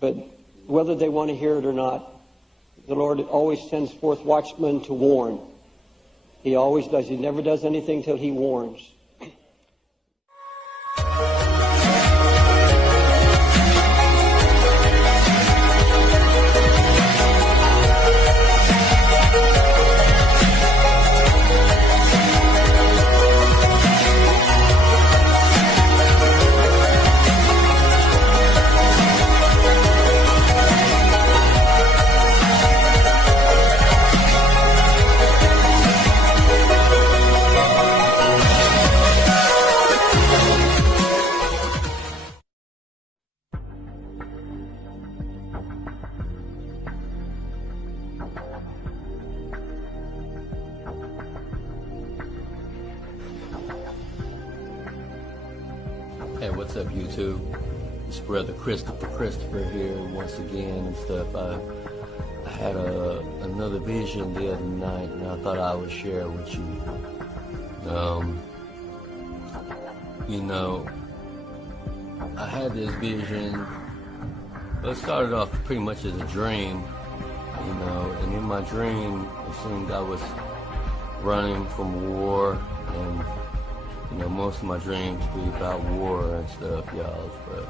but whether they want to hear it or not, the Lord always sends forth watchmen to warn. He always does. He never does anything till he warns. Hey, what's up, YouTube? It's Brother Christopher here once again and stuff. I had another vision the other night, and I thought I would share it with you. You know, I had this vision. It started off pretty much as a dream, you know, and in my dream, it seemed I was running from war, and you know, most of my dreams be about war and stuff, y'all, but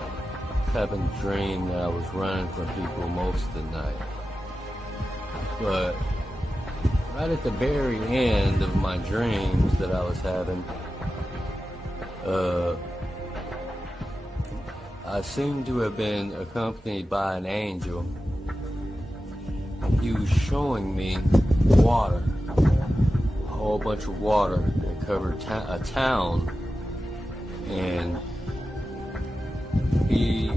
I was having a dream that I was running from people most of the night. But right at the very end of my dreams that I was having, I seemed to have been accompanied by an angel. He was showing me water, a whole bunch of water that covered a town, and he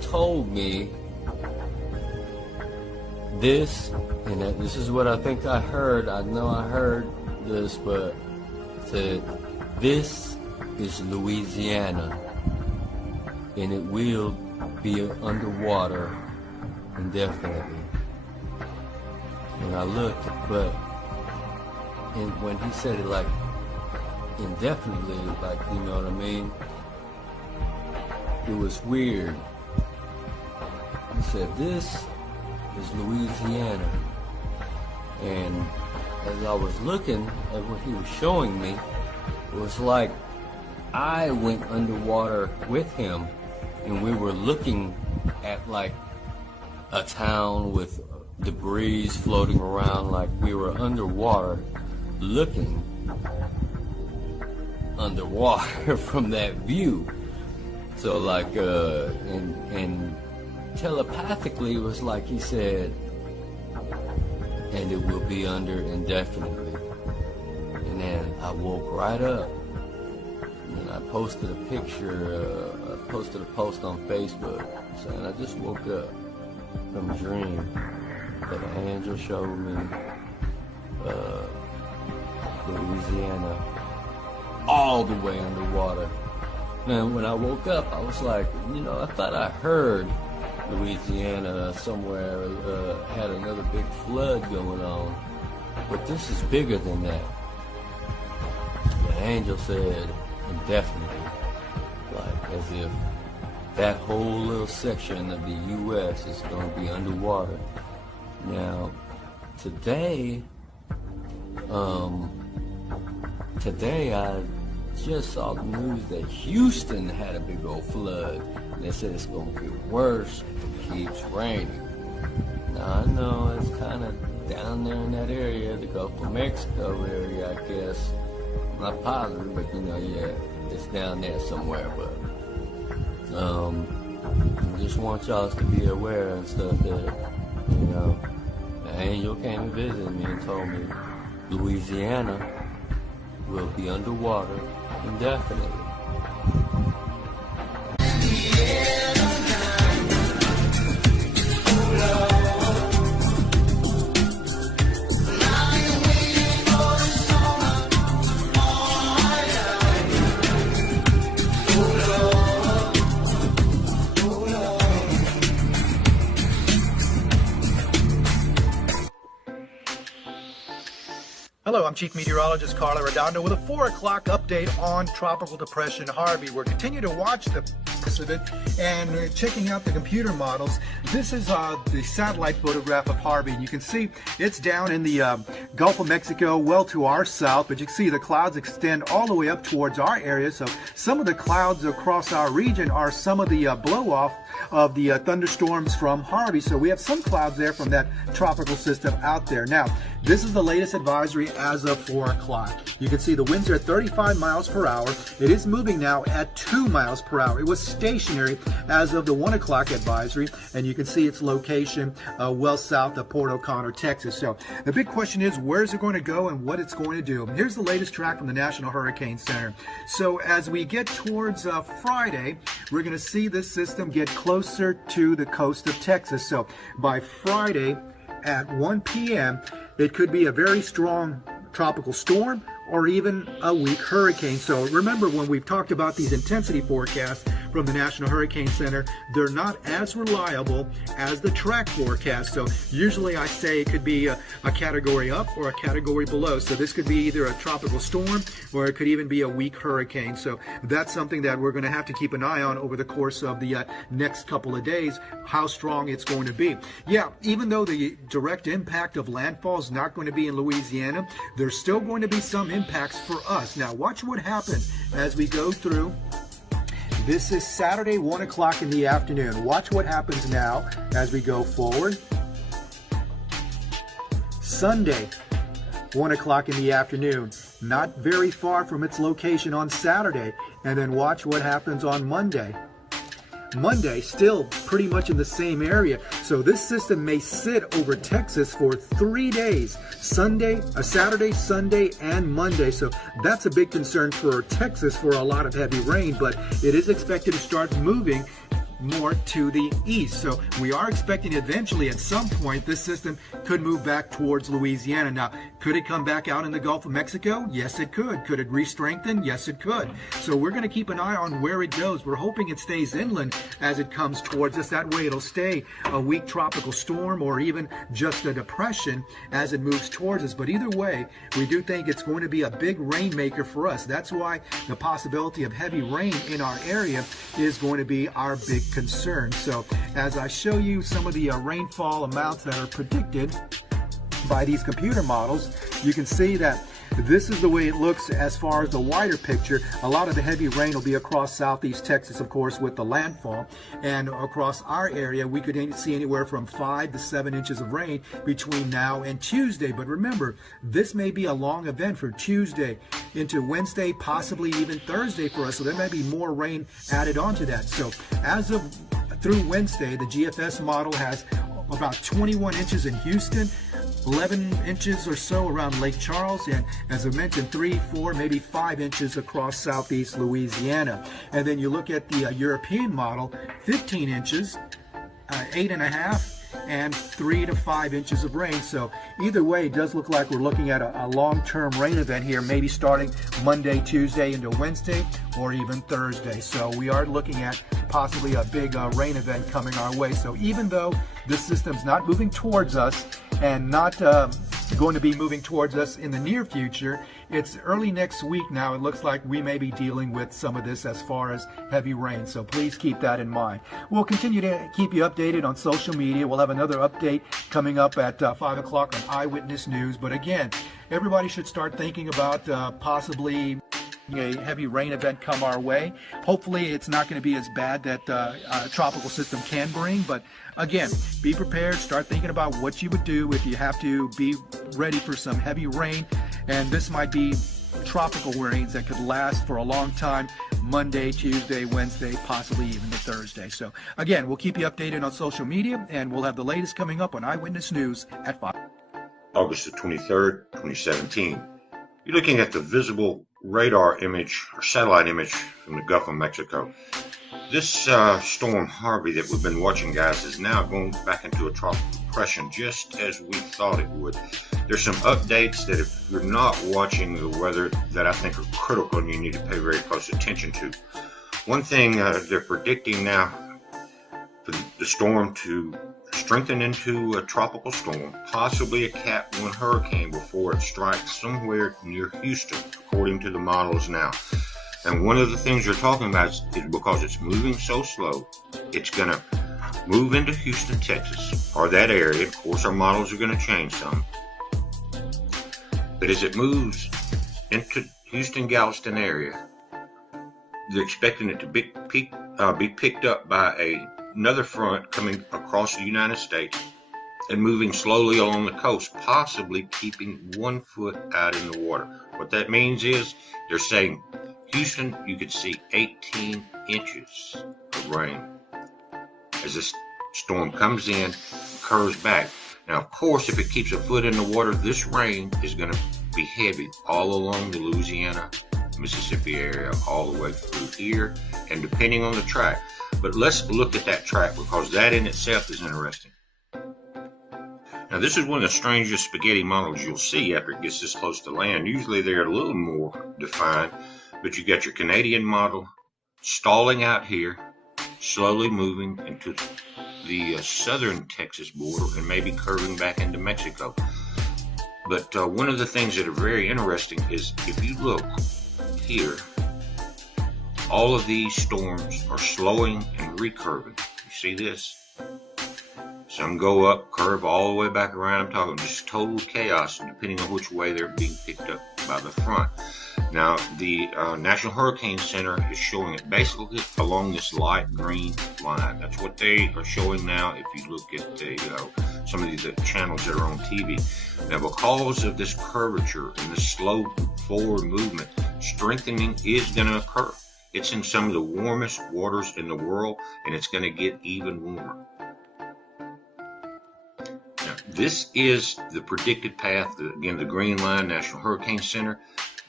told me this, and this is what I think I heard. I know I heard this, but said, "This is Louisiana, and it will be underwater indefinitely." And I looked, but when he said it like indefinitely, like, you know what I mean? It was weird. He said, "This is Louisiana." And as I was looking at what he was showing me, it was like I went underwater with him, and we were looking at like a town with debris floating around, like we were underwater looking underwater from that view. So like and telepathically it was like he said, "And it will be under indefinitely." And then I woke right up, and I posted a picture, I posted a post on Facebook saying I just woke up from a dream that an angel showed me Louisiana all the way underwater. And when I woke up, I was like, you know, I thought I heard Louisiana somewhere had another big flood going on, but this is bigger than that. The angel said indefinitely, like as if that whole little section of the U.S. is going to be underwater. Now, today I just saw the news that Houston had a big old flood, and they said it's going to get worse if it keeps raining. Now, I know it's kind of down there in that area, the Gulf of Mexico area, I guess. I'm not positive, but, you know, yeah, it's down there somewhere, but I just want y'all to be aware and stuff that, you know, the angel came and visited me and told me Louisiana will be underwater indefinitely. Hello, I'm Chief Meteorologist Carla Redondo with a 4 o'clock update on Tropical Depression Harvey. We're continuing to watch the of it and checking out the computer models. This is the satellite photograph of Harvey. You can see it's down in the Gulf of Mexico, well to our south, but you can see the clouds extend all the way up towards our area. So some of the clouds across our region are some of the blow-off of the thunderstorms from Harvey. So we have some clouds there from that tropical system out there. Now, this is the latest advisory as of 4 o'clock. You can see the winds are at 35 miles per hour. It is moving now at 2 miles per hour. It was stationary as of the 1 o'clock advisory, and you can see its location well south of Port O'Connor, Texas. So the big question is, where is it going to go and what it's going to do? Here's the latest track from the National Hurricane Center. So as we get towards Friday, we're going to see this system get closer to the coast of Texas. So by Friday at 1 p.m., it could be a very strong tropical storm or even a weak hurricane. So remember, when we've talked about these intensity forecasts from the National Hurricane Center, they're not as reliable as the track forecast. So usually I say it could be a category up or a category below. So this could be either a tropical storm or it could even be a weak hurricane. So that's something that we're going to have to keep an eye on over the course of the next couple of days, how strong it's going to be. Yeah, even though the direct impact of landfall is not going to be in Louisiana, there's still going to be some impacts for us. Now watch what happens as we go through. This is Saturday, 1 o'clock in the afternoon. Watch what happens now as we go forward. Sunday, 1 o'clock in the afternoon. Not very far from its location on Saturday. And then watch what happens on Monday. Monday, still pretty much in the same area. So this system may sit over Texas for 3 days, Saturday, Sunday, and Monday. So that's a big concern for Texas for a lot of heavy rain, but it is expected to start moving more to the east. So we are expecting eventually at some point this system could move back towards Louisiana. Now, could it come back out in the Gulf of Mexico? Yes, it could. Could it re-strengthen? Yes, it could. So we're going to keep an eye on where it goes. We're hoping it stays inland as it comes towards us. That way it'll stay a weak tropical storm or even just a depression as it moves towards us. But either way, we do think it's going to be a big rainmaker for us. That's why the possibility of heavy rain in our area is going to be our big concern. So as I show you some of the rainfall amounts that are predicted by these computer models, you can see that this is the way it looks as far as the wider picture. A lot of the heavy rain will be across southeast Texas, of course, with the landfall. And across our area, we could see anywhere from 5 to 7 inches of rain between now and Tuesday. But remember, this may be a long event for Tuesday into Wednesday, possibly even Thursday for us. So there may be more rain added onto that. So as of through Wednesday, the GFS model has about 21 inches in Houston, 11 inches or so around Lake Charles, and as I mentioned, 3, 4, maybe 5 inches across southeast Louisiana. And then you look at the European model, 15 inches, 8.5, and 3 to 5 inches of rain. So either way, it does look like we're looking at a long-term rain event here, maybe starting Monday, Tuesday into Wednesday, or even Thursday. So we are looking at possibly a big rain event coming our way. So even though this system's not moving towards us and not going to be moving towards us in the near future, it's early next week now. It looks like we may be dealing with some of this as far as heavy rain. So please keep that in mind. We'll continue to keep you updated on social media. We'll have another update coming up at 5 o'clock on Eyewitness News. But again, everybody should start thinking about possibly a heavy rain event come our way. Hopefully it's not going to be as bad that a tropical system can bring, but again, be prepared. Start thinking about what you would do if you have to be ready for some heavy rain, and this might be tropical rains that could last for a long time, Monday, Tuesday, Wednesday, possibly even to Thursday. So again, we'll keep you updated on social media, and we'll have the latest coming up on Eyewitness News at 5. August the 23rd, 2017. You're looking at the visible radar image or satellite image from the Gulf of Mexico. This storm Harvey that we've been watching, guys, is now going back into a tropical depression just as we thought it would. There's some updates that if you're not watching the weather that I think are critical and you need to pay very close attention to. One thing they're predicting now for the storm to strengthen into a tropical storm, possibly a Cat 1 hurricane before it strikes somewhere near Houston, according to the models now. And one of the things they're talking about is because it's moving so slow, it's going to move into Houston, Texas, or that area. Of course, our models are going to change some. But as it moves into Houston, Galveston area, they're expecting it to be picked up by another front coming across the United States and moving slowly along the coast, possibly keeping 1 foot out in the water. What that means is they're saying, Houston, you could see 18 inches of rain as this storm comes in, curves back. Now, of course, if it keeps a foot in the water, this rain is going to be heavy all along the Louisiana, Mississippi area, all the way through here, and depending on the track. But let's look at that track, because that in itself is interesting. Now, this is one of the strangest spaghetti models you'll see after it gets this close to land. Usually they're a little more defined, but you got your Canadian model stalling out here, slowly moving into the southern Texas border and maybe curving back into Mexico. But one of the things that are very interesting is if you look here, all of these storms are slowing and recurving. You see this? Some go up, curve all the way back around. I'm talking just total chaos depending on which way they're being picked up by the front. Now, the National Hurricane Center is showing it basically along this light green line. That's what they are showing now if you look at some of these channels that are on TV. Now, because of this curvature and this slow forward movement, strengthening is going to occur. It's in some of the warmest waters in the world, and it's going to get even warmer. Now, this is the predicted path, again, the green line, National Hurricane Center.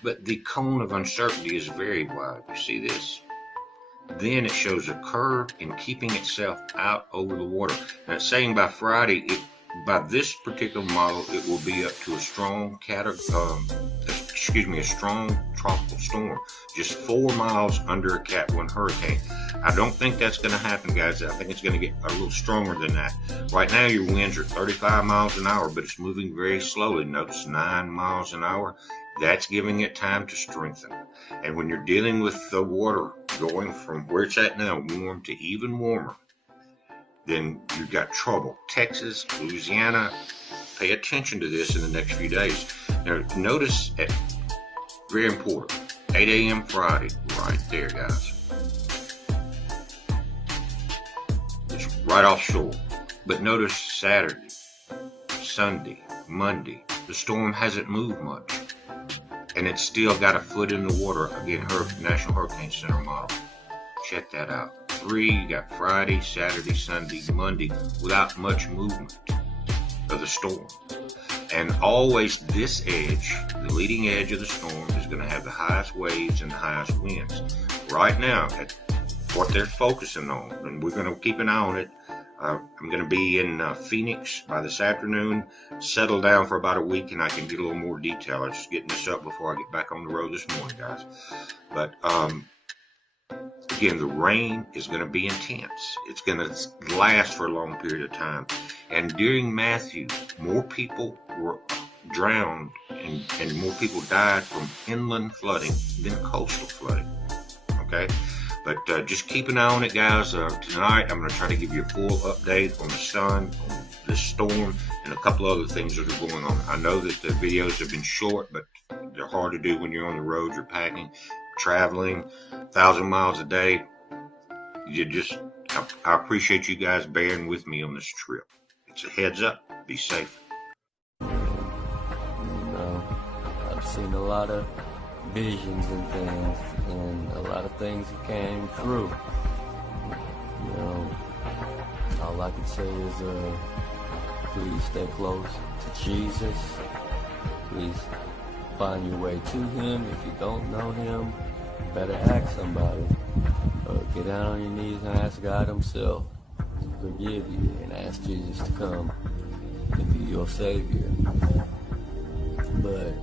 But the cone of uncertainty is very wide. You see this? Then it shows a curve in keeping itself out over the water. Now it's saying by Friday, by this particular model, it will be up to a strong tropical storm, just 4 miles under a Cat 1 hurricane. I don't think that's going to happen, guys. I think it's going to get a little stronger than that. Right now, your winds are 35 miles an hour, but it's moving very slowly. Notice 9 miles an hour. That's giving it time to strengthen. And when you're dealing with the water going from where it's at now, warm to even warmer, then you've got trouble. Texas, Louisiana, pay attention to this in the next few days. Now, notice, very important, 8 a.m. Friday, right there, guys. It's right offshore. But notice Saturday, Sunday, Monday, the storm hasn't moved much. And it's still got a foot in the water. Again, National Hurricane Center model. Check that out. 3, you got Friday, Saturday, Sunday, Monday, without much movement of the storm. And always this edge, the leading edge of the storm, is going to have the highest waves and the highest winds. Right now, at what they're focusing on, and we're going to keep an eye on it. I'm going to be in Phoenix by this afternoon, settle down for about a week, and I can get a little more detail. I'm just getting this up before I get back on the road this morning, guys. But again, the rain is going to be intense. It's going to last for a long period of time. And during Matthew, more people were drowned and more people died from inland flooding than coastal flooding. Okay? But just keep an eye on it, guys. Tonight, I'm going to try to give you a full update on the sun, on this storm, and a couple other things that are going on. I know that the videos have been short, but they're hard to do when you're on the road, you're packing, traveling, 1,000 miles a day. I appreciate you guys bearing with me on this trip. It's a heads up. Be safe. You know, I've seen a lot of visions and things, and a lot of things that came through. You know, all I can say is please stay close to Jesus. Please find your way to him. If you don't know him, you better ask somebody. Get down on your knees and ask God himself to forgive you, and ask Jesus to come and be your Savior. But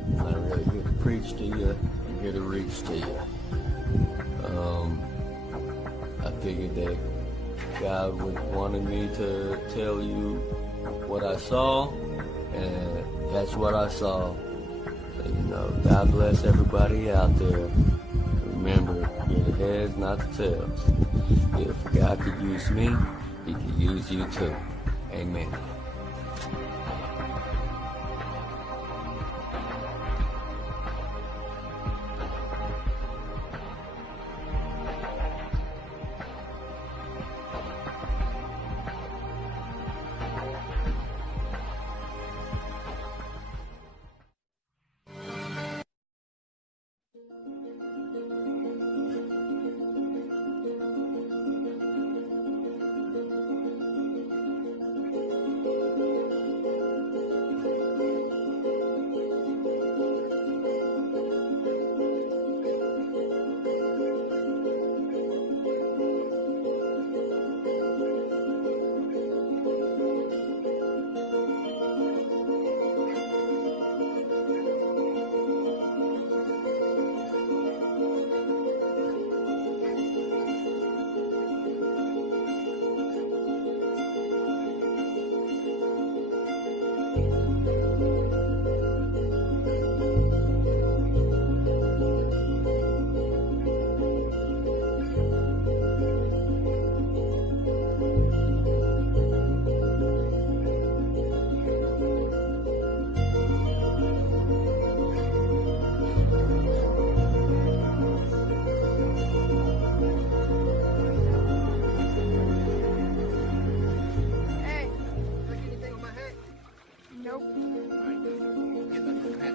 I'm not really here to preach to you. I'm here to reach to you. I figured that God wanted me to tell you what I saw, and that's what I saw. So, you know, God bless everybody out there. remember, you're the heads, not the tails. If God could use me, he could use you too. Amen.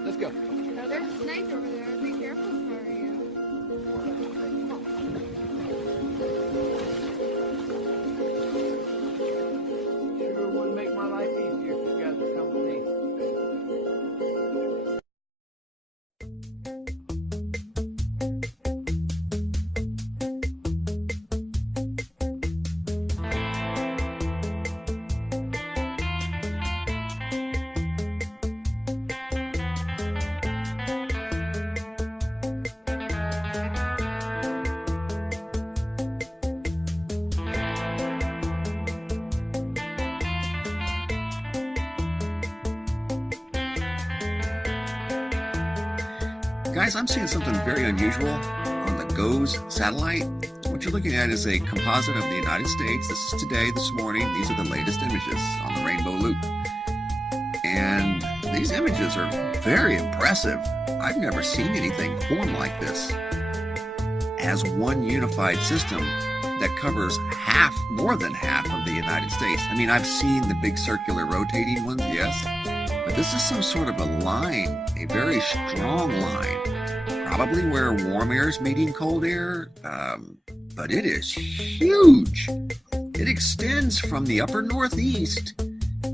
Let's go. Oh, there's a snake over there. Be careful for you. Sure would make my life easier if you guys would come with me. Guys, I'm seeing something very unusual on the GOES satellite. What you're looking at is a composite of the United States. This is today, this morning. These are the latest images on the Rainbow Loop. And these images are very impressive. I've never seen anything form like this as one unified system that covers more than half of the United States. I mean, I've seen the big circular rotating ones, yes, but this is some sort of a line, a very strong line, probably where warm air is meeting cold air, but it is huge. It extends from the upper Northeast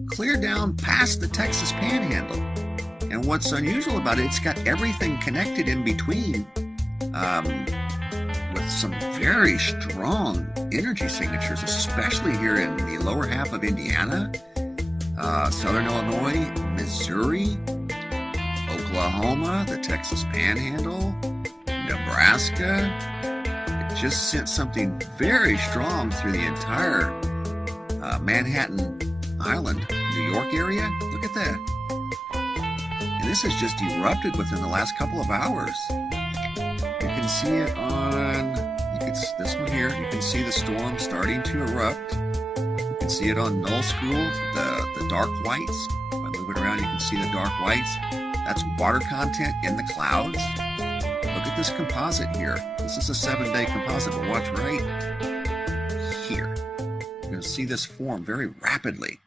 clear down past the Texas Panhandle. And what's unusual about it, it's got everything connected in between with some very strong energy signatures, especially here in the lower half of Indiana, Southern Illinois, Missouri, Oklahoma, the Texas Panhandle, Nebraska. It just sent something very strong through the entire Manhattan Island, New York area. Look at that. And this has just erupted within the last couple of hours. You can see it on, this one here, you can see the storm starting to erupt. You can see it on Null School, the dark whites. If I move it around, you can see the dark whites. That's water content in the clouds. Look at this composite here. This is a 7-day composite, but watch right here. You're going to see this form very rapidly.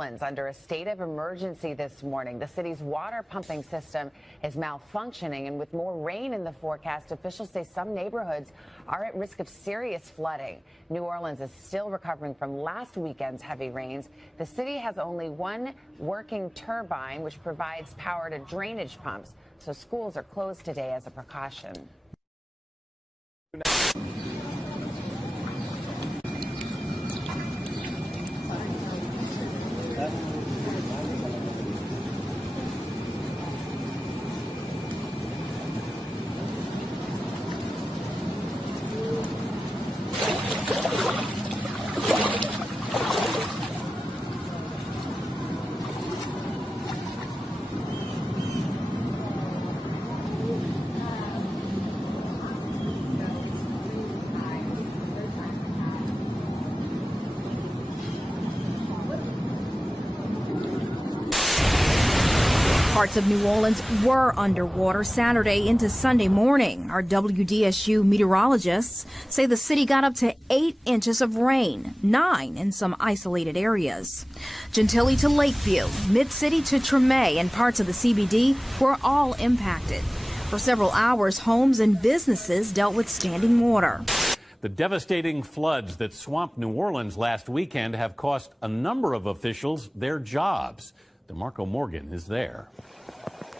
Orleans under a state of emergency this morning. The city's water pumping system is malfunctioning, and with more rain in the forecast, officials say some neighborhoods are at risk of serious flooding. New Orleans is still recovering from last weekend's heavy rains. The city has only one working turbine, which provides power to drainage pumps, so schools are closed today as a precaution. Parts of New Orleans were underwater Saturday into Sunday morning. Our WDSU meteorologists say the city got up to 8 inches of rain, 9 in some isolated areas. Gentilly to Lakeview, Mid-City to Treme, and parts of the CBD were all impacted. For several hours, homes and businesses dealt with standing water. The devastating floods that swamped New Orleans last weekend have cost a number of officials their jobs. DeMarco Morgan is there.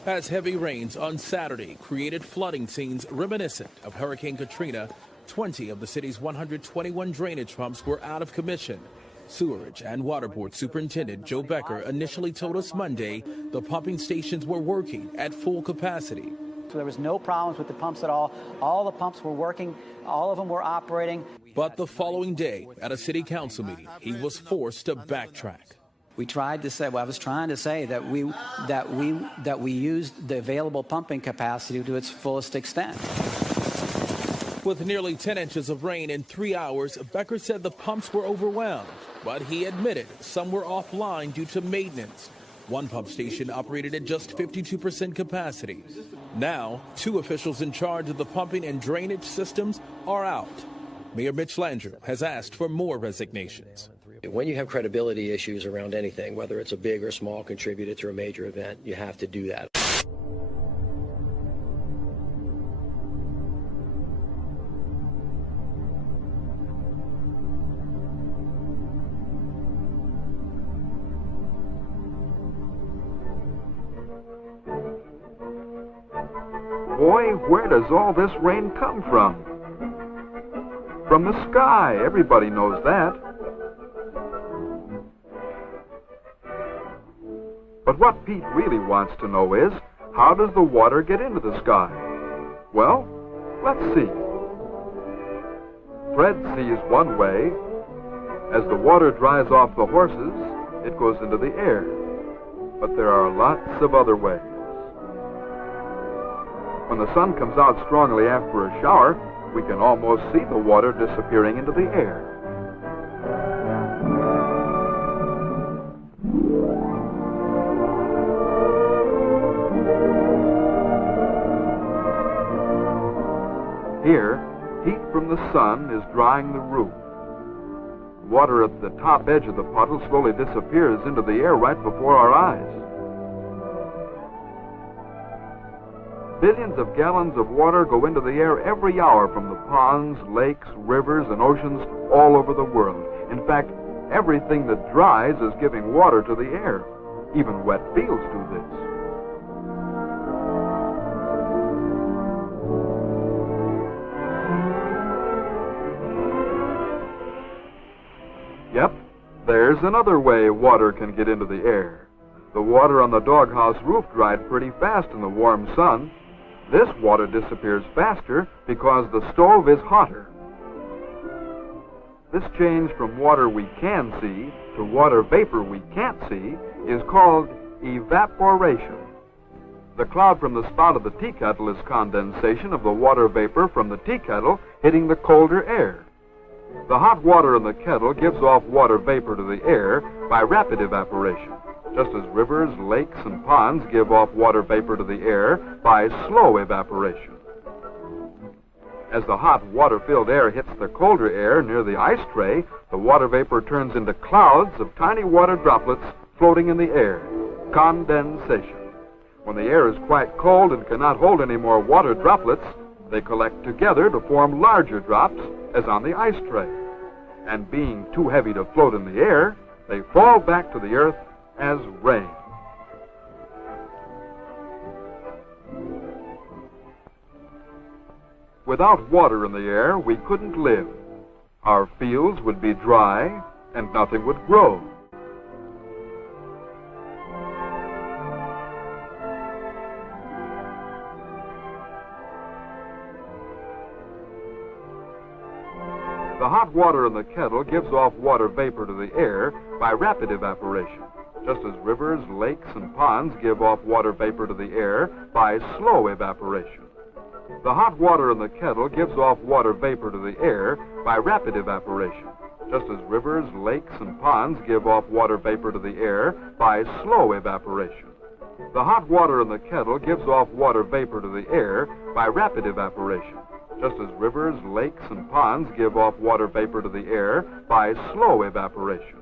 As heavy rains on Saturday created flooding scenes reminiscent of Hurricane Katrina, 20 of the city's 121 drainage pumps were out of commission. Sewerage and Water Board Superintendent Joe Becker initially told us Monday the pumping stations were working at full capacity. So there was no problems with the pumps at all. All the pumps were working. All of them were operating. But the following day, at a city council meeting, he was forced to backtrack. We tried to say, well, I was trying to say that we used the available pumping capacity to its fullest extent. With nearly 10 inches of rain in 3 hours, Becker said the pumps were overwhelmed, but he admitted some were offline due to maintenance. One pump station operated at just 52% capacity. Now, 2 officials in charge of the pumping and drainage systems are out. Mayor Mitch Landrieu has asked for more resignations. When you have credibility issues around anything, whether it's a big or small contributor to a major event, you have to do that. Boy, where does all this rain come from? From the sky. Everybody knows that. But what Pete really wants to know is, how does the water get into the sky? Well, let's see. Fred sees one way. As the water dries off the horses, it goes into the air. But there are lots of other ways. When the sun comes out strongly after a shower, we can almost see the water disappearing into the air. Here, heat from the sun is drying the roof. Water at the top edge of the puddle slowly disappears into the air right before our eyes. Billions of gallons of water go into the air every hour from the ponds, lakes, rivers, and oceans all over the world. In fact, everything that dries is giving water to the air. Even wet fields do this. Yep, there's another way water can get into the air. The water on the doghouse roof dried pretty fast in the warm sun. This water disappears faster because the stove is hotter. This change from water we can see to water vapor we can't see is called evaporation. The cloud from the spout of the tea kettle is condensation of the water vapor from the tea kettle hitting the colder air. The hot water in the kettle gives off water vapor to the air by rapid evaporation, just as rivers, lakes, and ponds give off water vapor to the air by slow evaporation. As the hot water-filled air hits the colder air near the ice tray, the water vapor turns into clouds of tiny water droplets floating in the air, condensation. When the air is quite cold and cannot hold any more water droplets, they collect together to form larger drops, as on the ice tray. And being too heavy to float in the air, they fall back to the earth as rain. Without water in the air, we couldn't live. Our fields would be dry and nothing would grow. The hot water in the kettle gives off water vapor to the air by rapid evaporation, just as rivers, lakes, and ponds give off water vapor to the air by slow evaporation. The hot water in the kettle gives off water vapor to the air by rapid evaporation, just as rivers, lakes, and ponds give off water vapor to the air by slow evaporation. The hot water in the kettle gives off water vapor to the air by rapid evaporation, just as rivers, lakes, and ponds give off water vapor to the air by slow evaporation.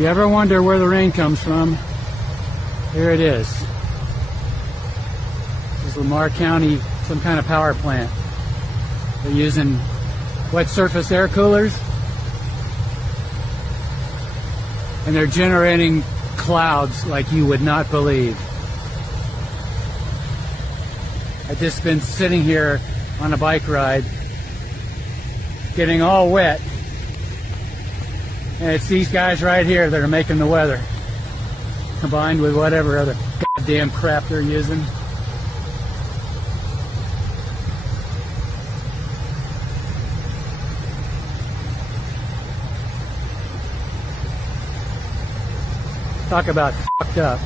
you ever wonder where the rain comes from, here it is. This is Lamar County, some kind of power plant. They're using wet surface air coolers, and they're generating clouds like you would not believe. I've just been sitting here on a bike ride, getting all wet, and it's these guys right here that are making the weather, combined with whatever other goddamn crap they're using. Talk about fucked up.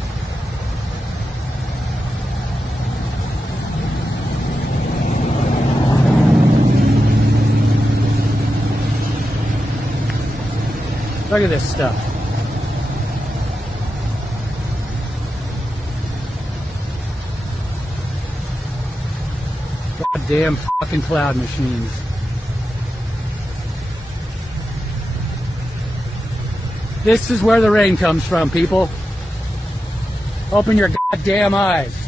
Look at this stuff. Goddamn fucking cloud machines. This is where the rain comes from, people. Open your goddamn eyes.